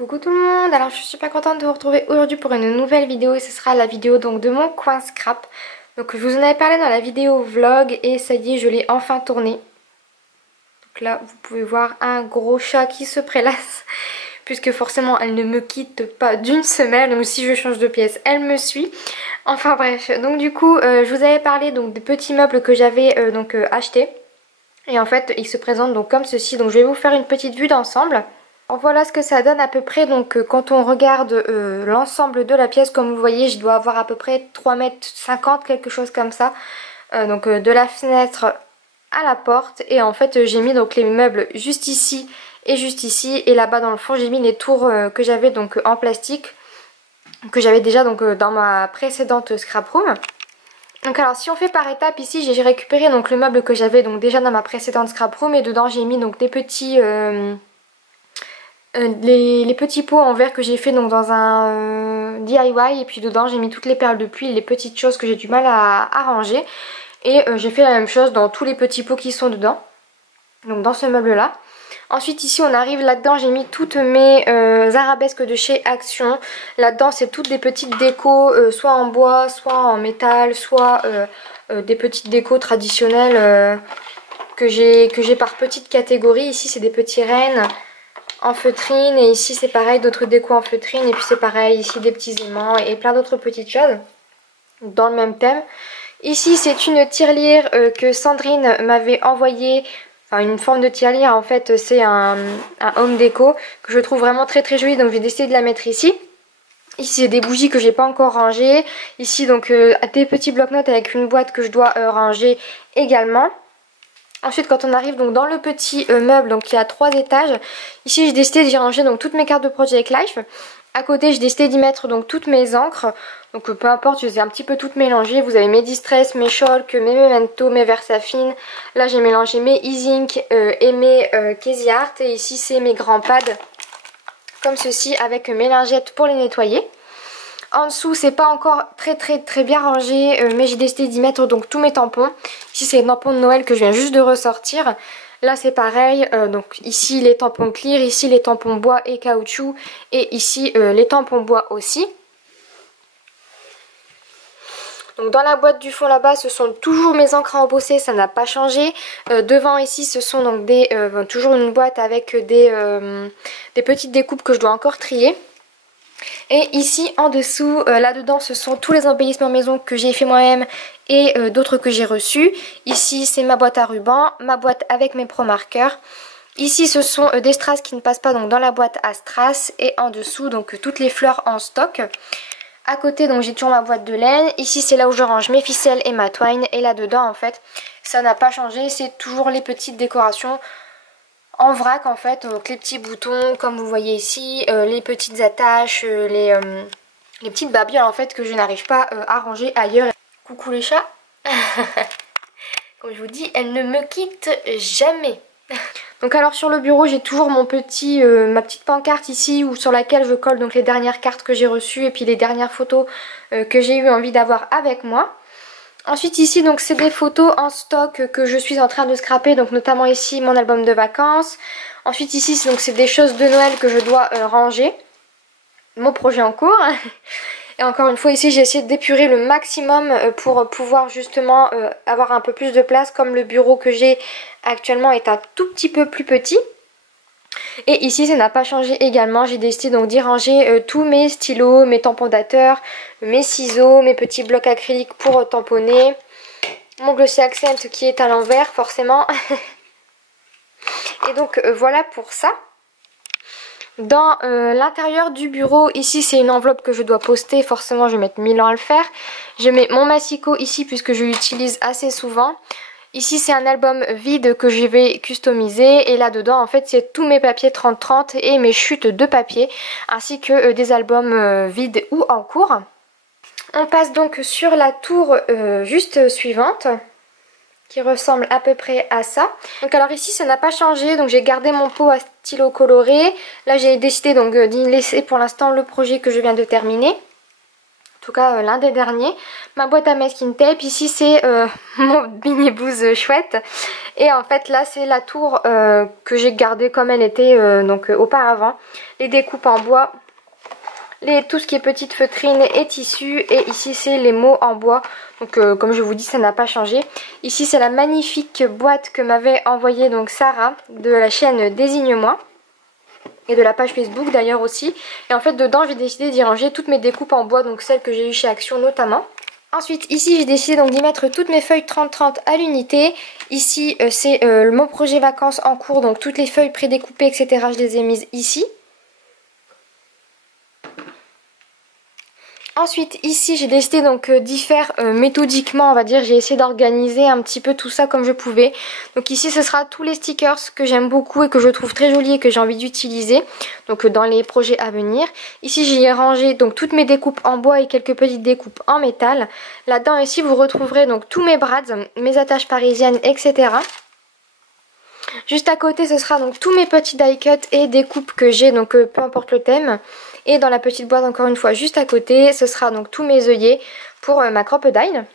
Coucou tout le monde, alors je suis super contente de vous retrouver aujourd'hui pour une nouvelle vidéo et ce sera la vidéo donc de mon coin scrap. Donc je vous en avais parlé dans la vidéo vlog et ça y est, je l'ai enfin tourné. Donc là vous pouvez voir un gros chat qui se prélasse puisque forcément elle ne me quitte pas d'une semelle, donc si je change de pièce elle me suit. Enfin bref, donc du coup je vous avais parlé donc des petits meubles que j'avais achetés et en fait ils se présentent donc comme ceci, donc je vais vous faire une petite vue d'ensemble. Voilà ce que ça donne à peu près, donc quand on regarde l'ensemble de la pièce, comme vous voyez je dois avoir à peu près 3,50 m, quelque chose comme ça, de la fenêtre à la porte, et en fait j'ai mis donc les meubles juste ici, et là-bas dans le fond j'ai mis les tours que j'avais donc en plastique, que j'avais déjà donc dans ma précédente scrap room. Donc alors si on fait par étapes, ici j'ai récupéré donc le meuble que j'avais donc déjà dans ma précédente scrap room, et dedans j'ai mis donc des petits... les petits pots en verre que j'ai fait donc dans un DIY, et puis dedans j'ai mis toutes les perles de pluie, les petites choses que j'ai du mal à ranger, et j'ai fait la même chose dans tous les petits pots qui sont dedans, donc dans ce meuble là. Ensuite ici on arrive là-dedans, j'ai mis toutes mes arabesques de chez Action. Là-dedans c'est toutes des petites décos, soit en bois, soit en métal, soit des petites décos traditionnelles que j'ai par petites catégories. Ici c'est des petits rennes en feutrine, et ici c'est pareil, d'autres décos en feutrine, et puis c'est pareil ici des petits aimants et plein d'autres petites choses dans le même thème. Ici c'est une tirelire que Sandrine m'avait envoyée, enfin une forme de tirelire en fait, c'est un home déco que je trouve vraiment très très joli, donc j'ai décidé de la mettre ici. Ici c'est des bougies que j'ai pas encore rangées, ici donc des petits bloc-notes avec une boîte que je dois ranger également. Ensuite quand on arrive donc dans le petit meuble donc qui a 3 étages, ici j'ai décidé d'y ranger donc toutes mes cartes de Project Life. À côté j'ai décidé d'y mettre donc toutes mes encres, donc peu importe, je les ai un petit peu toutes mélangées. Vous avez mes Distress, mes Chalk, mes Memento, mes Versafine. Là j'ai mélangé mes E-Zinc et mes Casey Art, et ici c'est mes grands pads comme ceci avec mes lingettes pour les nettoyer. En dessous c'est pas encore très bien rangé, mais j'ai décidé d'y mettre donc tous mes tampons. Ici c'est les tampons de Noël que je viens juste de ressortir. Là c'est pareil, donc ici les tampons clear, ici les tampons bois et caoutchouc, et ici les tampons bois aussi. Donc dans la boîte du fond là-bas ce sont toujours mes encres à embosser, ça n'a pas changé. Devant ici ce sont donc toujours une boîte avec des petites découpes que je dois encore trier. Et ici en dessous, là-dedans ce sont tous les embellissements maison que j'ai fait moi-même et d'autres que j'ai reçus. Ici c'est ma boîte à ruban, ma boîte avec mes pro marqueurs. Ici ce sont des strass qui ne passent pas donc dans la boîte à strass, et en dessous donc toutes les fleurs en stock. À côté donc j'ai toujours ma boîte de laine, ici c'est là où je range mes ficelles et ma twine, et là-dedans en fait ça n'a pas changé, c'est toujours les petites décorations en vrac en fait, donc les petits boutons comme vous voyez ici, les petites attaches, les petites babioles en fait que je n'arrive pas à ranger ailleurs. Coucou les chats. Comme je vous dis, elles ne me quittent jamais. Donc alors sur le bureau j'ai toujours ma petite pancarte ici, sur laquelle je colle donc les dernières cartes que j'ai reçues et puis les dernières photos que j'ai eu envie d'avoir avec moi. Ensuite ici donc c'est des photos en stock que je suis en train de scraper, donc notamment ici mon album de vacances. Ensuite ici donc c'est des choses de Noël que je dois ranger, mon projet en cours. Et encore une fois ici j'ai essayé d'épurer le maximum pour pouvoir justement avoir un peu plus de place, comme le bureau que j'ai actuellement est un tout petit peu plus petit. Et ici ça n'a pas changé également, j'ai décidé donc d'y ranger tous mes stylos, mes tampondateurs, mes ciseaux, mes petits blocs acryliques pour tamponner, mon glossy accent qui est à l'envers forcément. Et donc voilà pour ça. Dans l'intérieur du bureau, ici c'est une enveloppe que je dois poster, forcément je vais mettre 1000 ans à le faire. Je mets mon massicot ici puisque je l'utilise assez souvent. Ici c'est un album vide que je vais customiser, et là dedans en fait c'est tous mes papiers 30-30 et mes chutes de papier, ainsi que des albums vides ou en cours. On passe donc sur la tour juste suivante, qui ressemble à peu près à ça. Donc alors ici ça n'a pas changé, donc j'ai gardé mon pot à stylo coloré. Là j'ai décidé donc d'y laisser pour l'instant le projet que je viens de terminer. tout cas l'un des derniers. Ma boîte à masking tape, ici c'est mon mini blouse chouette. Et en fait là c'est la tour que j'ai gardée comme elle était auparavant. Les découpes en bois, tout ce qui est petite feutrine et tissu. Et ici c'est les mots en bois. Donc comme je vous dis, ça n'a pas changé. Ici c'est la magnifique boîte que m'avait envoyée donc Sarah de la chaîne Désigne-moi. Et de la page Facebook d'ailleurs aussi. Et en fait dedans j'ai décidé d'y ranger toutes mes découpes en bois, donc celles que j'ai eues chez Action notamment. Ensuite ici j'ai décidé donc d'y mettre toutes mes feuilles 30-30 à l'unité. Ici c'est mon projet vacances en cours, donc toutes les feuilles prédécoupées etc. je les ai mises ici. Ensuite ici j'ai décidé donc d'y faire méthodiquement, on va dire. J'ai essayé d'organiser un petit peu tout ça comme je pouvais. Donc ici ce sera tous les stickers que j'aime beaucoup et que je trouve très jolis et que j'ai envie d'utiliser donc dans les projets à venir. Ici j'y ai rangé donc toutes mes découpes en bois et quelques petites découpes en métal. Là-dedans ici vous retrouverez donc tous mes brads, mes attaches parisiennes etc. Juste à côté ce sera donc tous mes petits die cuts et découpes que j'ai, donc peu importe le thème. Et dans la petite boîte encore une fois juste à côté ce sera donc tous mes œillets pour ma crocodile.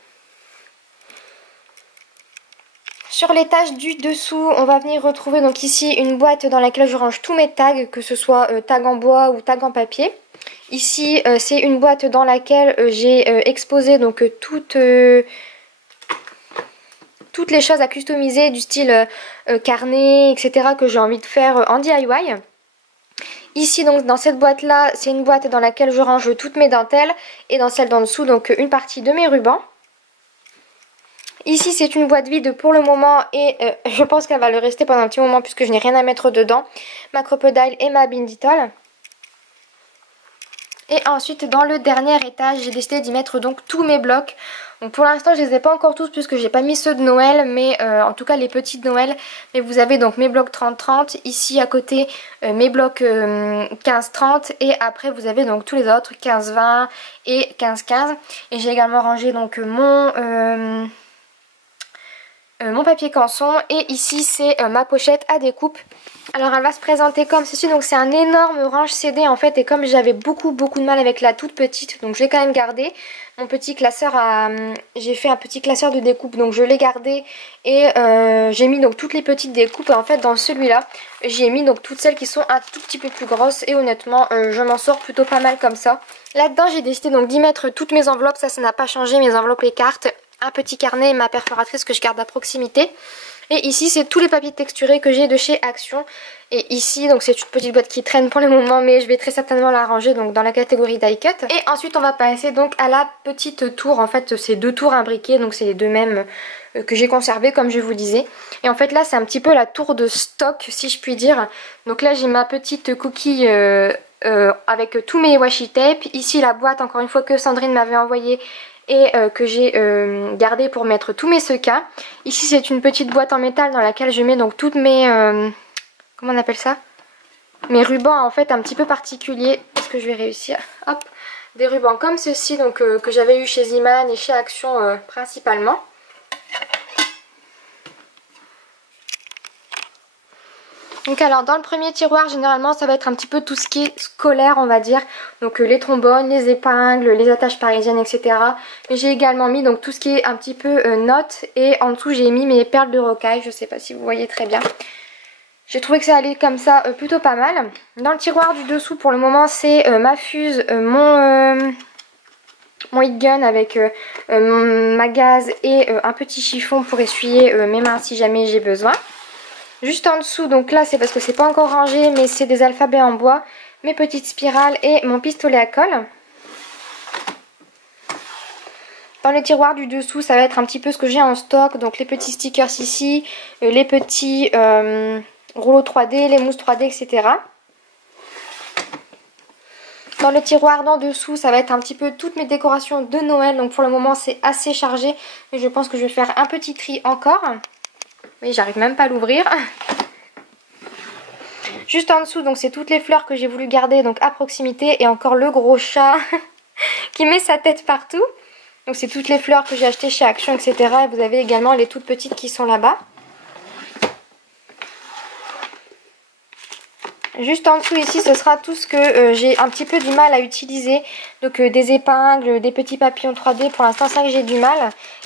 Sur l'étage du dessous on va venir retrouver donc ici une boîte dans laquelle je range tous mes tags, que ce soit tags en bois ou tags en papier. Ici c'est une boîte dans laquelle j'ai exposé donc toutes les choses à customiser du style carnet etc. que j'ai envie de faire en DIY. Ici donc dans cette boîte là c'est une boîte dans laquelle je range toutes mes dentelles, et dans celle d'en dessous donc une partie de mes rubans. Ici c'est une boîte vide pour le moment et je pense qu'elle va le rester pendant un petit moment puisque je n'ai rien à mettre dedans. Ma crocodile et ma Binditol. Et ensuite dans le dernier étage j'ai décidé d'y mettre donc tous mes blocs. Donc pour l'instant je les ai pas encore tous puisque j'ai pas mis ceux de Noël, mais en tout cas les petits de Noël. Mais vous avez donc mes blocs 30-30, ici à côté mes blocs 15-30 et après vous avez donc tous les autres 15-20 et 15-15. Et j'ai également rangé donc mon papier canson, et ici c'est ma pochette à découpe. Alors elle va se présenter comme ceci, donc c'est un énorme range CD en fait, et comme j'avais beaucoup de mal avec la toute petite, donc je l'ai quand même gardé. Mon petit classeur j'ai fait un petit classeur de découpe, donc je l'ai gardé et j'ai mis donc toutes les petites découpes, et en fait dans celui-là j'ai mis donc toutes celles qui sont un tout petit peu plus grosses, et honnêtement je m'en sors plutôt pas mal comme ça. Là-dedans j'ai décidé donc d'y mettre toutes mes enveloppes, ça n'a pas changé, mes enveloppes et cartes, un petit carnet et ma perforatrice que je garde à proximité. Et ici c'est tous les papiers texturés que j'ai de chez Action. Et ici donc c'est une petite boîte qui traîne pour le moment, mais je vais très certainement la ranger donc dans la catégorie die cut. Et ensuite on va passer donc à la petite tour. En fait c'est deux tours imbriquées, donc c'est les deux mêmes que j'ai conservées comme je vous disais. Et en fait là c'est un petit peu la tour de stock si je puis dire. Donc là j'ai ma petite coquille avec tous mes washi tape. Ici la boîte encore une fois que Sandrine m'avait envoyée et que j'ai gardé pour mettre tous mes secas. Ici c'est une petite boîte en métal dans laquelle je mets donc toutes mes comment on appelle ça, mes rubans en fait un petit peu particuliers. Est-ce que je vais réussir? Hop, des rubans comme ceci donc que j'avais eu chez Ziman et chez Action principalement. Donc alors dans le premier tiroir généralement ça va être un petit peu tout ce qui est scolaire on va dire. Donc les trombones, les épingles, les attaches parisiennes etc. Mais j'ai également mis donc tout ce qui est un petit peu notes, et en dessous j'ai mis mes perles de rocaille. Je sais pas si vous voyez très bien. J'ai trouvé que ça allait comme ça plutôt pas mal. Dans le tiroir du dessous pour le moment c'est ma fuse, mon heat gun avec ma gaze et un petit chiffon pour essuyer mes mains si jamais j'ai besoin. Juste en dessous, donc là c'est parce que c'est pas encore rangé, mais c'est des alphabets en bois, mes petites spirales et mon pistolet à colle. Dans le tiroir du dessous ça va être un petit peu ce que j'ai en stock, donc les petits stickers ici, les petits rouleaux 3D, les mousses 3D etc. Dans le tiroir d'en dessous ça va être un petit peu toutes mes décorations de Noël, donc pour le moment c'est assez chargé, mais je pense que je vais faire un petit tri encore. Oui, j'arrive même pas à l'ouvrir. Juste en dessous, donc c'est toutes les fleurs que j'ai voulu garder donc à proximité, et encore le gros chat qui met sa tête partout. Donc c'est toutes les fleurs que j'ai achetées chez Action etc. Et vous avez également les toutes petites qui sont là-bas. Juste en dessous ici, ce sera tout ce que j'ai un petit peu du mal à utiliser. Donc des épingles, des petits papillons 3D. Pour l'instant, ça que j'ai du mal.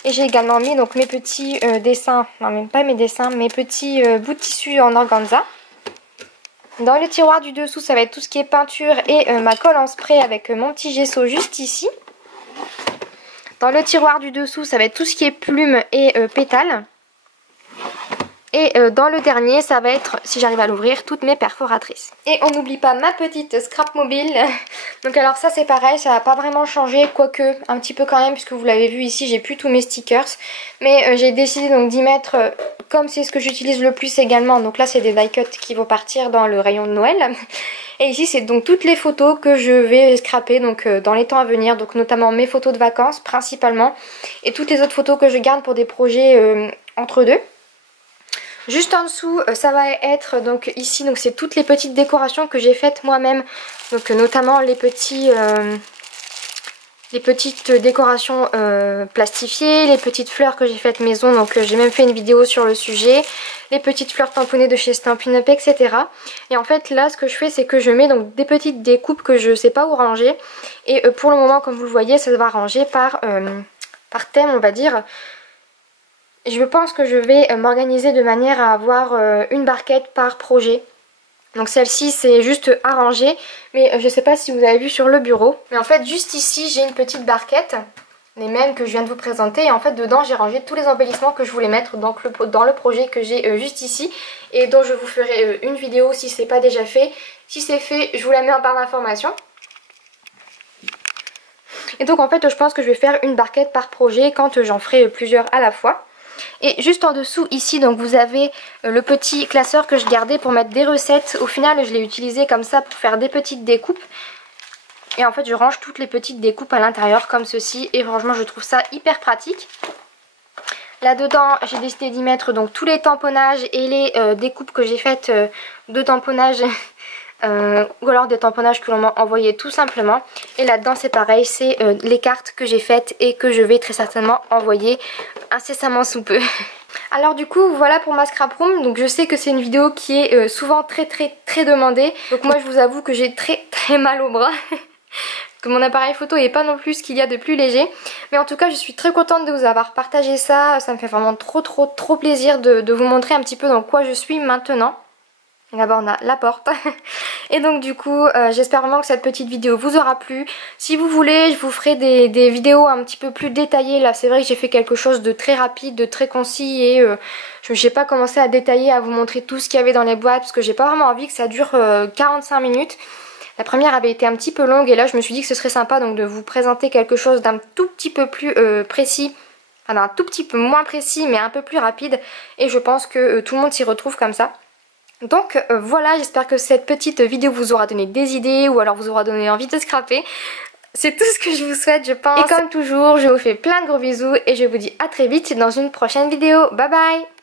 Et j'ai également mis donc mes petits dessins, non même pas mes dessins, mes petits bouts de tissu en organza. Dans le tiroir du dessous, ça va être tout ce qui est peinture et ma colle en spray avec mon petit gesso juste ici. Dans le tiroir du dessous, ça va être tout ce qui est plumes et pétales. Et dans le dernier, ça va être, si j'arrive à l'ouvrir, toutes mes perforatrices. Et on n'oublie pas ma petite scrap mobile. Donc alors ça c'est pareil, ça va pas vraiment changer, quoique un petit peu quand même, puisque vous l'avez vu ici, j'ai plus tous mes stickers. Mais j'ai décidé donc d'y mettre, comme c'est ce que j'utilise le plus également, donc là c'est des die cuts qui vont partir dans le rayon de Noël. Et ici c'est donc toutes les photos que je vais scraper donc dans les temps à venir, donc notamment mes photos de vacances principalement. Et toutes les autres photos que je garde pour des projets entre deux. Juste en dessous, ça va être donc ici, donc c'est toutes les petites décorations que j'ai faites moi-même. Donc notamment les petites décorations plastifiées, les petites fleurs que j'ai faites maison. Donc j'ai même fait une vidéo sur le sujet. Les petites fleurs tamponnées de chez Stampin' Up, etc. Et en fait là, ce que je fais, c'est que je mets donc des petites découpes que je sais pas où ranger. Et pour le moment, comme vous le voyez, ça va ranger par thème, on va dire. Je pense que je vais m'organiser de manière à avoir une barquette par projet. Donc celle-ci c'est juste arrangé, mais je sais pas si vous avez vu sur le bureau. Mais en fait juste ici j'ai une petite barquette, les mêmes que je viens de vous présenter. Et en fait dedans j'ai rangé tous les embellissements que je voulais mettre dans le projet que j'ai juste ici. Et dont je vous ferai une vidéo si c'est pas déjà fait. Si c'est fait, je vous la mets en barre d'informations. Et donc en fait je pense que je vais faire une barquette par projet quand j'en ferai plusieurs à la fois. Et juste en dessous ici donc vous avez le petit classeur que je gardais pour mettre des recettes. Au final je l'ai utilisé comme ça pour faire des petites découpes. Et en fait je range toutes les petites découpes à l'intérieur comme ceci. Et franchement je trouve ça hyper pratique. Là dedans j'ai décidé d'y mettre donc tous les tamponnages et les découpes que j'ai faites de tamponnage. Ou alors des tamponnages que l'on m'a envoyé tout simplement. Et là-dedans c'est pareil, c'est les cartes que j'ai faites et que je vais très certainement envoyer incessamment sous peu. Alors du coup voilà pour ma scrap room. Donc je sais que c'est une vidéo qui est souvent très demandée. Donc moi je vous avoue que j'ai très mal au bras. Que mon appareil photo n'est pas non plus ce qu'il y a de plus léger. Mais en tout cas je suis très contente de vous avoir partagé ça. Ça me fait vraiment trop plaisir de vous montrer un petit peu dans quoi je suis maintenant. Là-bas on a la porte. Et donc du coup j'espère vraiment que cette petite vidéo vous aura plu. Si vous voulez je vous ferai des vidéos un petit peu plus détaillées. Là c'est vrai que j'ai fait quelque chose de très rapide, de très concis. Et je n'ai pas commencé à détailler, à vous montrer tout ce qu'il y avait dans les boîtes. Parce que j'ai pas vraiment envie que ça dure 45 minutes. La première avait été un petit peu longue. Et là je me suis dit que ce serait sympa donc de vous présenter quelque chose d'un tout petit peu plus précis. Enfin un tout petit peu moins précis mais un peu plus rapide. Et je pense que tout le monde s'y retrouve comme ça. Donc voilà, j'espère que cette petite vidéo vous aura donné des idées ou alors vous aura donné envie de scraper. C'est tout ce que je vous souhaite je pense. Et comme toujours, je vous fais plein de gros bisous et je vous dis à très vite dans une prochaine vidéo. Bye bye!